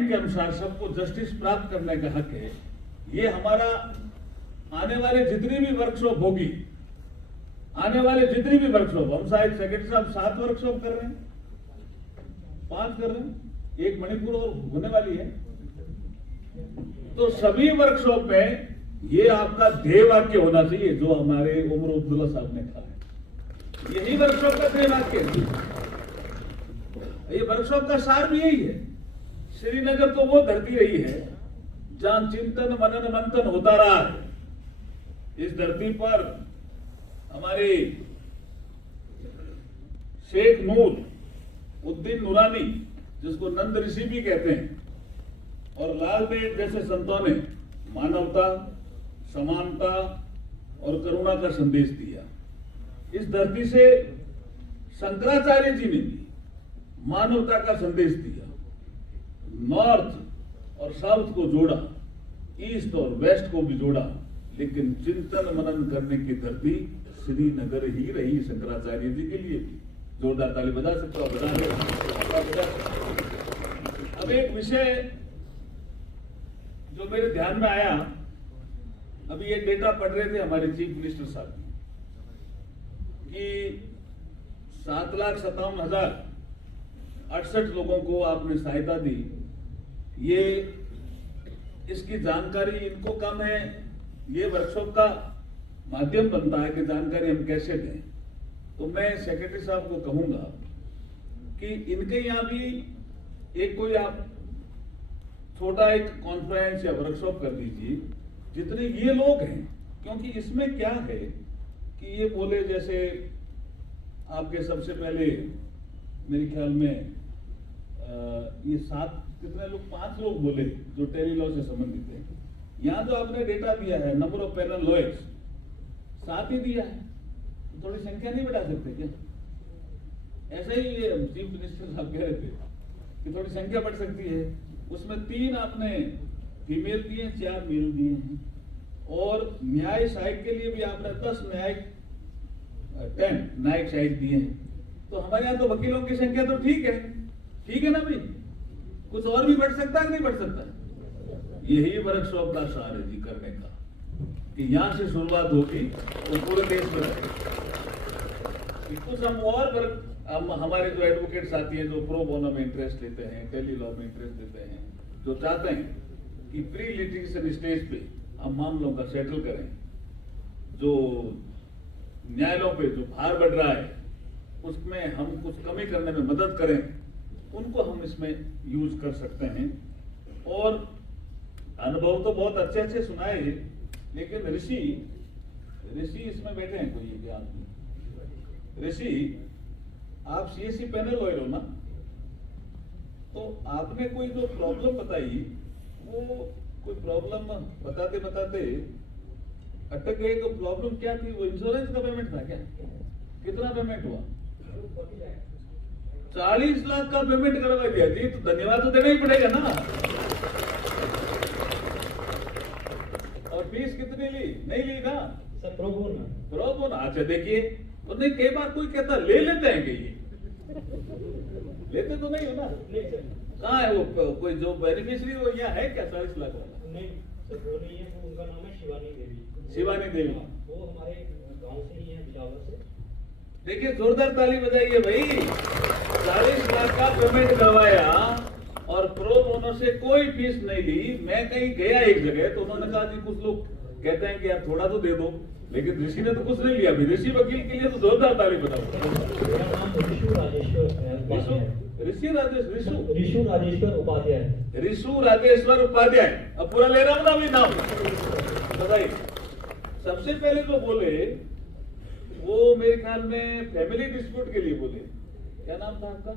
के अनुसार सबको जस्टिस प्राप्त करने का हक है। ये हमारा आने वाले जितनी भी वर्कशॉप होगी, आने वाले जितनी भी वर्कशॉप, हम शायद सेक्रेटरी साहब 7 वर्कशॉप कर रहे हैं, 5 कर रहे हैं, एक मणिपुर और होने वाली है। तो सभी वर्कशॉप में ये आपका ध्येय वाक्य होना चाहिए जो हमारे उमर अब्दुल्ला साहब ने कहा है। यही वर्कशॉप का ध्येय वाक्य है। ये वर्कशॉप का सार भी यही है। श्रीनगर तो वो धरती रही है जहां चिंतन मनन मंथन होता रहा है। इस धरती पर हमारे शेख नूर उद्दीन नूरानी, जिसको नंद ऋषि भी कहते हैं, और लाल देव जैसे संतों ने मानवता, समानता और करुणा का संदेश दिया। इस धरती से शंकराचार्य जी ने भी मानवता का संदेश दिया। नॉर्थ और साउथ को जोड़ा, ईस्ट और वेस्ट को भी जोड़ा, लेकिन चिंतन मनन करने की धरती श्रीनगर ही रही शंकराचार्य जी के लिए भी। जोरदार ताली बजा सकते हो, बजा। अब एक विषय जो मेरे ध्यान में आया, अभी ये डेटा पढ़ रहे थे हमारे चीफ मिनिस्टर साहब कि 7,57,068 लोगों को आपने सहायता दी। ये इसकी जानकारी इनको कम है। ये वर्कशॉप का माध्यम बनता है कि जानकारी हम कैसे दें। तो मैं सेक्रेटरी साहब को कहूंगा कि इनके यहाँ भी एक कोई आप छोटा एक कॉन्फ्रेंस या वर्कशॉप कर दीजिए जितने ये लोग हैं, क्योंकि इसमें क्या है कि ये बोले, जैसे आपके सबसे पहले मेरे ख्याल में ये 5 लोग बोले जो टेलीलॉ से संबंधित है। यहाँ जो आपने डेटा दिया है, नंबर ऑफ पैनल लॉयर्स 7 ही दिया है, तो थोड़ी संख्या नहीं बढ़ा सकते क्या? ऐसा ही ये चीफ मिनिस्टर साहब कह रहे थे कि थोड़ी संख्या बढ़ सकती है। उसमें 3 आपने फीमेल दिए, 4 मेल दिए हैं, और न्याय सहायक के लिए भी आपने 10 न्यायिक 10 न्यायिक सहायक दिए हैं। तो हमारे यहाँ तो वकीलों की संख्या तो ठीक है ना भाई? कुछ और भी बढ़ सकता है, नहीं बढ़ सकता? यही वर्कशॉप का सार है जी करने का, कि यहां से शुरुआत होगी तो पूरे देश में कुछ हम और हमारे जो एडवोकेट साथी हैं जो प्रो बोनो में इंटरेस्ट लेते हैं, टेली लॉ में इंटरेस्ट लेते हैं, जो चाहते हैं कि प्री लिटिगेशन स्टेज पे हम मामलों का सेटल करें, जो न्यायालयों पे जो भार बढ़ रहा है उसमें हम कुछ कमी करने में मदद करें, उनको हम इसमें यूज कर सकते हैं। और अनुभव तो बहुत अच्छे अच्छे सुनाए, लेकिन ऋषि इसमें बैठे हैं कोई ये आदमी। ऋषि, आप सीएससी पैनल लॉयर हो ना, तो आपने कोई जो प्रॉब्लम बताई, वो कोई प्रॉब्लम बताते बताते अटक गए। तो प्रॉब्लम क्या थी? वो इंश्योरेंस का पेमेंट था क्या? कितना पेमेंट हुआ? 40 लाख का पेमेंट करवा दिया जी। तो धन्यवाद तो देना ही पड़ेगा ना। और फीस कितनी ली? नहीं ली ना सर, प्रो बोनो। अच्छा देखिए, तो नहीं, कई बार कोई कहता ले लेते हैं कि ये लेते तो नहीं हो ना। कहाँ है वो कोई जो बेनिफिशियरी, वो यहाँ है क्या 40 लाख वाला? नहीं सर, वो नहीं है। वो उनका नाम है शिवानी देवी। शिवानी देवी, वो हमारे गांव से ही है, बिजावर से। देखिए, जोरदार ताली बजाइए भाई। 40 लाख का पेमेंट करवाया और प्रो बोनो से कोई फीस नहीं ली। मैं कहीं गया एक जगह, तो उन्होंने कहा जी कुछ लोग कहते हैं कि यार थोड़ा तो दे दो, लेकिन ऋषि ने तो कुछ नहीं लिया। ऋषि वकील के लिए तो जोरदार ताली बजाओ। मेरा नाम ऋषु राजेश्वर उपाध्याय। अब पूरा ले रहा हूं ना अभी नाम, बताइए। सबसे पहले तो बोले, वो मेरे ख्याल में फैमिली डिस्प्यूट के लिए बोले। क्या नाम था आपका?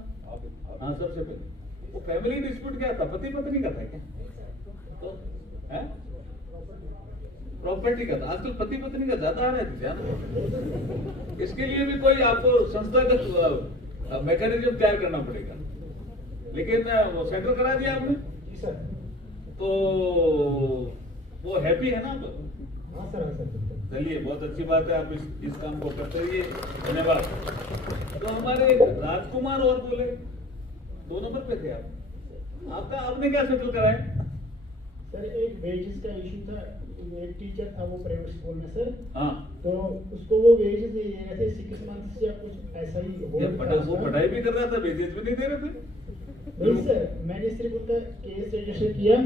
हाँ, सबसे पहले वो फैमिली डिस्प्यूट क्या था? पति पत्नी का था क्या? तो है प्रॉपर्टी का था। आजकल पति पत्नी का ज्यादा आ रहा है ध्यान। इसके लिए भी कोई आपको संस्थागत मैकेनिज्म तैयार करना पड़ेगा, लेकिन वो सेटल करा दिया आपने। जी सर। तो वो हैप्पी है ना अब? हाँ सर। चलिए, बहुत अच्छी बात है। आप इस काम को करते रहिए। धन्यवाद। तो हमारे राजकुमार और बोले 2 नंबर पे थे आप। आपका आपने क्या सेटल कराया? सर एक वेजेस का इशू था, एक टीचर था वो प्राइवेट स्कूल में सर, हाँ, तो उसको वो वेजेस नहीं दे रहे थे 6 मंथ या कुछ ऐसा ही हो ये रहा वो था। पढ़ाई भी कर रहा था, वेजेस भी नहीं दे रहे थे। नहीं सर, मैंने सिर्फ उनका केस रजिस्टर किया,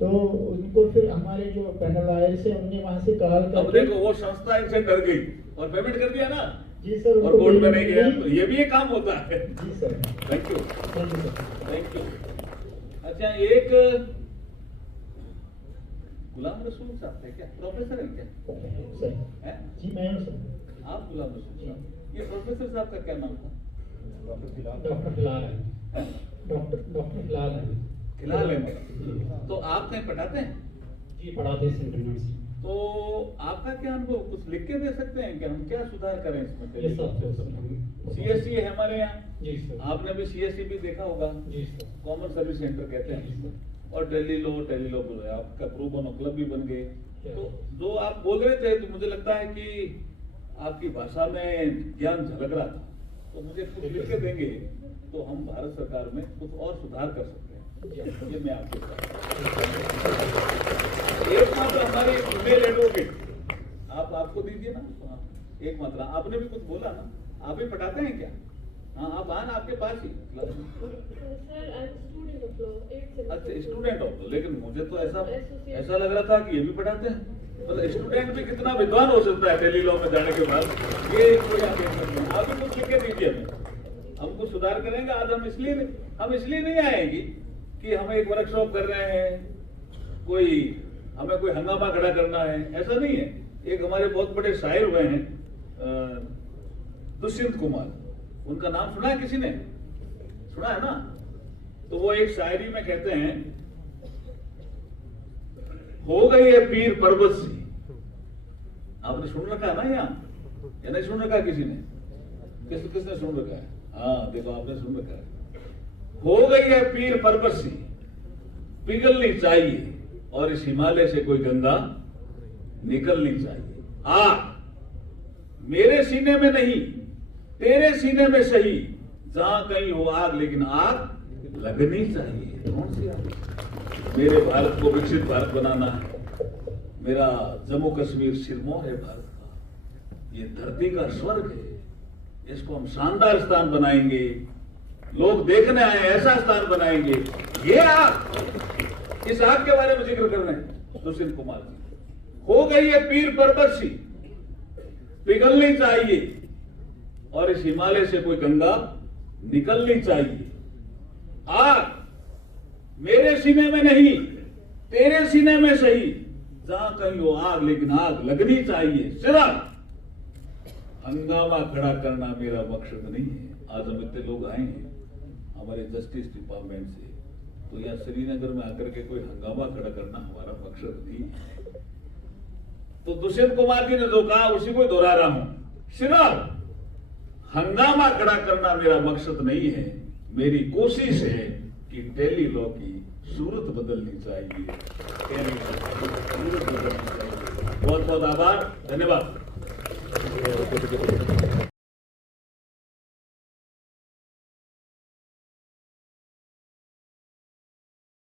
तो उनको फिर हमारे जो पैनल लॉयर्स है उनने वहां से कॉल अब करके देखो वो संस्था इनसे डर गई और पेमेंट कर दिया ना, जी सर और उनको कोर्ट में पेमेंट नहीं गया, दी। तो ये भी एक काम होता है। जी sir, thank you, thank you sir. Thank you. अच्छा, एक गुलाम रसूल साहब थे क्या, प्रोफेसर है क्या? सर हैं? जी मैं हूँ सर। आप गुलाम रसूल साहब, ये प्रोफेसर साहब का क्या नाम था? डॉक्टर फिलहाल है, हैं? डॉक्टर फिलहाल है। खिलाल है। तो आप कहीं पढ़ाते हैं? जी पढ़ाते हैं सेंटर में। तो आपका क्या अनुभव, कुछ लिख के दे सकते हैं क्या, हम क्या सुधार करें ये सब इसमें? सीएससी है हमारे यहाँ, जी सर। आपने भी सीएससी भी देखा होगा, जी सर। कॉमन सर्विस सेंटर कहते हैं, और टेली लॉ बोल रहे हैं, आपका प्रो बोनो क्लब भी बन गए। तो जो आप बोल रहे थे, तो मुझे लगता है कि आपकी भाषा में ज्ञान झलक रहा था, तो मुझे कुछ लिख के देंगे तो हम भारत सरकार में कुछ और सुधार कर सकते हैं। ये मैं आपके एक मात्र हमारे ईमेल एडवोकेट आपको दीजिए ना। हाँ, एक मात्र आपने भी कुछ बोला ना, आप भी पढ़ाते हैं क्या? हाँ, आप आना, आपके पास ही Sir, I'm a student of law. 8th semester. अच्छा, स्टूडेंट हो तो, लेकिन मुझे तो Associate. ऐसा लग रहा था कि ये भी पढ़ाते हैं। मतलब स्टूडेंट भी कितना विद्वान हो सकता है टेली लॉ में जाने के बाद, ये कोई आप देख सकते हैं। आप भी कुछ लिख के दीजिए हमें, हम कुछ सुधार करेंगे। आज हम इसलिए नहीं आएंगे कि हम एक वर्कशॉप कर रहे हैं, हमें कोई हंगामा खड़ा करना है, ऐसा नहीं है। एक हमारे बहुत बड़े शायर हुए हैं दुष्यंत कुमार, उनका नाम सुना है किसी ने? सुना है ना? तो वो एक शायरी में कहते हैं, हो गई है पीर पर्वत सी। आपने सुन रखा है ना यहाँ, या नहीं सुन रखा किसी ने? किसने सुन रखा है? हाँ देखो, आपने सुन रखा है। हो गई है पीर पर्वत सी, पिघलनी चाहिए, और इस हिमालय से कोई गंगा निकलनी चाहिए। आग मेरे सीने में नहीं, तेरे सीने में सही, जहां कहीं हो आग, लेकिन आग लगनी चाहिए। कौन सी आग? मेरे भारत को विकसित भारत बनाना है। मेरा जम्मू कश्मीर सिरमौर है भारत का, ये धरती का स्वर्ग है। इसको हम शानदार स्थान बनाएंगे, लोग देखने आए ऐसा स्थान बनाएंगे। ये आग, इस आग के बारे में जिक्र कर रहे हैं दुष्यंत कुमार जी। हो गई है पीर पर्वत सी, पिघलनी चाहिए, और इस हिमालय से कोई गंगा निकलनी चाहिए। आग मेरे सीने में नहीं, तेरे सीने में सही, जहां कहीं हो आग, लेकिन आग लगनी चाहिए। सिर्फ हंगामा खड़ा करना मेरा मकसद नहीं है। आज हम इतने लोग आए हैं हमारे जस्टिस डिपार्टमेंट से, तो यहाँ श्रीनगर में आकर के कोई हंगामा खड़ा करना हमारा मकसद नहीं है। तो दुष्यंत कुमार जी ने जो कहा उसी को दोहरा रहा हूं, सिर्फ हंगामा खड़ा करना मेरा मकसद नहीं है। मेरी कोशिश है कि टेली लॉ की सूरत बदलनी चाहिए। सूरत बदलनी चाहिए। बहुत बहुत आभार, धन्यवाद।